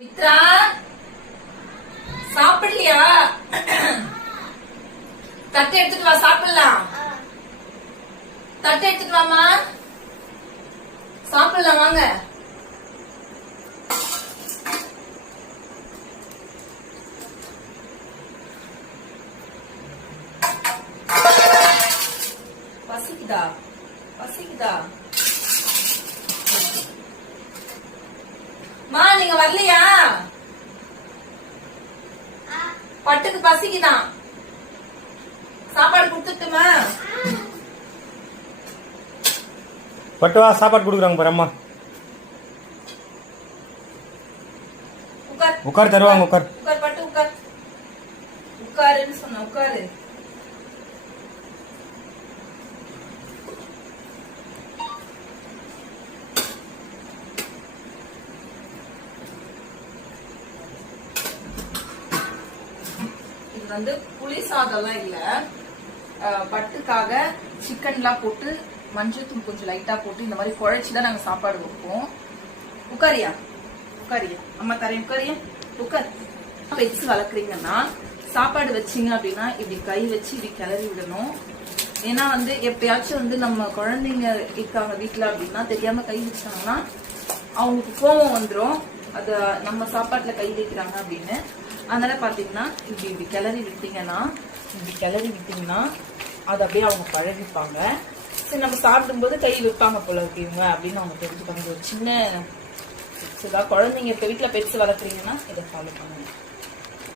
மித்ரா சாப்பிடலையா? தட்டை எடுத்துட்டு வா சாப்பிடலாம். தட்டை எடுத்துட்டு வாமா சாப்பிடலாம் வாங்க. பசிக்குதா? பசிக்குதா? மா நீங்க வரலையா? பட்டுக்கு பசிக்குதான். சாப்பாடு கொடுத்துட்டுமா? பட்டு வா சாப்பாடு கொடுக்குறாங்க பாரு அம்மா. உட்கார் உட்கார் தருவாங்க உட்கார் உட்கார் பட்டு உட்கார் உட்காருன்னு சொன்ன உட்காரு இது வந்து புளி சாதம்லாம் இல்லை. பட்டுக்காக சிக்கன்லாம் போட்டு மஞ்சத்தூள் கொஞ்சம் லைட்டாக போட்டு இந்த மாதிரி குழைச்சி தான் நாங்கள் சாப்பாடு வைப்போம். உட்காரியா உட்காரியா அம்மா தரேன் உட்காரியா உட்கார் பெட்ஸ் வளர்க்குறீங்கன்னா சாப்பாடு வச்சீங்க அப்படின்னா இப்படி கை வச்சு இப்படி கிளறி விடணும். ஏன்னா வந்து எப்பயாச்சும் வந்து நம்ம குழந்தைங்க இருக்காங்க வீட்டில் அப்படின்னா தெரியாமல் கை வச்சாங்கன்னா அவங்களுக்கு கோபம் வந்துடும் அது நம்ம சாப்பாட்டில் கை வைக்கிறாங்க அப்படின்னு. அதனால் பார்த்தீங்கன்னா இப்படி இப்படி கிளறி விட்டீங்கன்னா இப்படி கிளறி விட்டீங்கன்னா அது அப்படியே அவங்க பழகிப்பாங்க. சரி நம்ம சாப்பிடும்போது கை வைப்பாங்க போல இருக்கு இவங்க அப்படின்னு அவங்க தெரிஞ்சுப்பாங்க. ஒரு சின்ன சிதா குழந்தைங்க இப்போ வீட்டில் பெருசு வளர்க்குறீங்கன்னா இதை ஃபாலோ பண்ணுங்க.